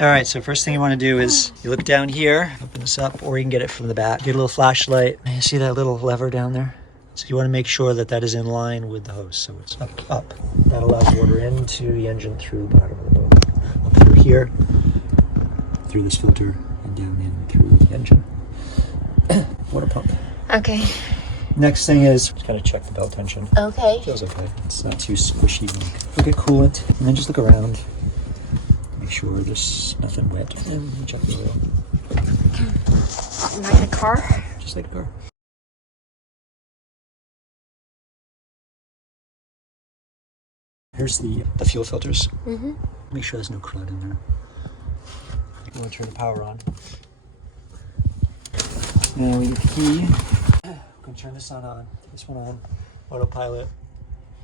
All right, so first thing you want to do is you look down here, open this up, or you can get it from the back. Get a little flashlight. You see that little lever down there? So you want to make sure that that is in line with the hose, so it's up. That allows water into the engine through the bottom of the boat. Up through here, through this filter, and down in through the engine. Water pump. Okay. Next thing is, just gotta check the belt tension. Okay. Feels okay. It's not too squishy. Look at coolant, and then just look around. Make sure there's nothing wet. And check the oil. Like a car? Just like a car. Here's the fuel filters. Mm-hmm. Make sure there's no crud in there. You want to turn the power on. Now we get the key. We're going to turn this on. This one on. Autopilot.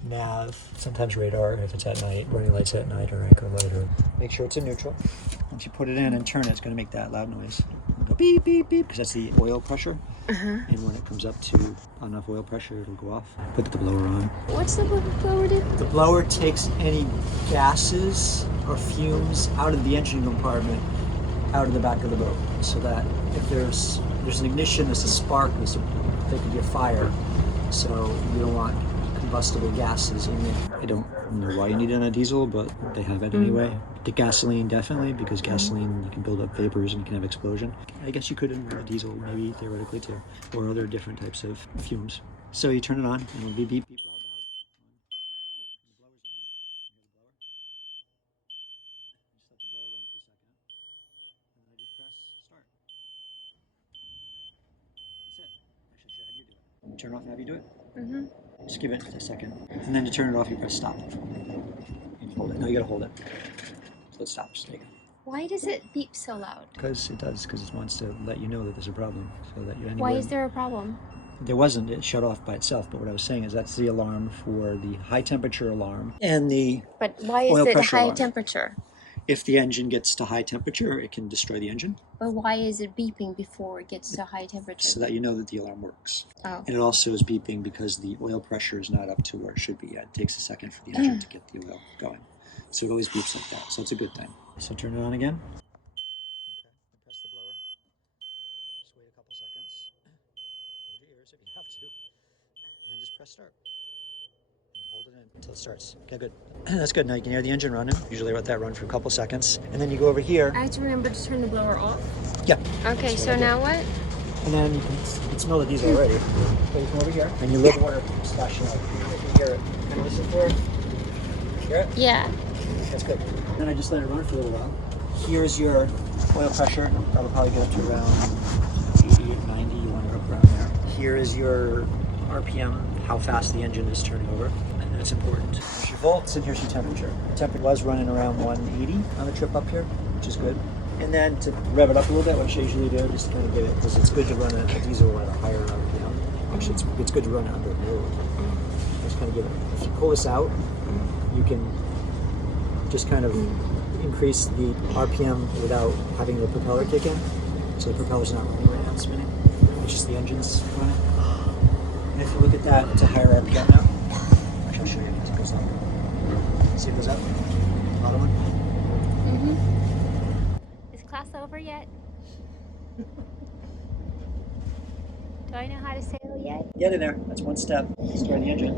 Nav, sometimes radar if it's at night, running lights at night or anchor light, or make sure it's in neutral. Once you put it in and turn it, it's going to make that loud noise. It'll go beep, beep, beep, because that's the oil pressure. And when it comes up to enough oil pressure, it'll go off. Put the blower on. What's the blower do? The blower takes any gases or fumes out of the engine compartment, out of the back of the boat, so that if there's an ignition, there's a spark, there could be a fire. So you don't want combustible gases in there. I don't know why you need it on a diesel, but they have it anyway. The gasoline, definitely, because gasoline, you can build up vapors and you can have explosion. I guess you could in a diesel, maybe theoretically too, or other different types of fumes. So you turn it on, and it'll beep, beep, beep, loud, loud. The blower's on. You hear the blower? Just let the blower run for a second. And then I just press start. That's it. Actually, should have you do it. Turn off and have you do it. Just give it a second. And then to turn it off, you press stop. And hold it. No, you gotta hold it. So it stops. There you go. Why does it beep so loud? Because it does, because it wants to let you know that there's a problem. So that you're Why is there a problem? There wasn't. It shut off by itself. But what I was saying is that's the alarm for the high temperature alarm and the But why is oil it pressure high alarm. Temperature? If the engine gets to high temperature, it can destroy the engine. But why is it beeping before it gets to high temperature? So that you know that the alarm works. Oh. And it also is beeping because the oil pressure is not up to where it should be yet. It takes a second for the engine to get the oil going. So it always beeps like that. So it's a good thing. So turn it on again. Okay, press the blower. Just wait a couple seconds. Hold your ears if you have to. And then just press start. Hold it in until it starts. Okay, good. That's good. Now you can hear the engine running. Usually let that run for a couple seconds. And then you go over here. I have to remember to turn the blower off? Yeah. Okay, so now what? And then you can smell the diesel already. So you come over here and you let the water splashing out. You can hear it. Can you listen for it? Hear it? Yeah. That's good. Then I just let it run for a little while. Here's your oil pressure. That'll probably get up to around 88, 90. You want it up around there. Here is your RPM, how fast the engine is turning over. And that's important. Here's your volts and here's your temperature. The temperature was running around 180 on the trip up here, which is good. And then to rev it up a little bit, what I usually do, just kind of get it, because it's good to run a diesel at a higher RPM. Actually, it's good to run it under load. Just kind of give it. If you pull this out, you can just kind of increase the RPM without having the propeller kick in. So the propeller's not running right now, it's spinning. It's just the engine's running. And if you look at that, it's a higher RPM now. Actually, I'll show you as it goes up. See it goes up? Bottom one? Is class over yet? Do I know how to sail yet? Get in there. That's one step. Start the engine.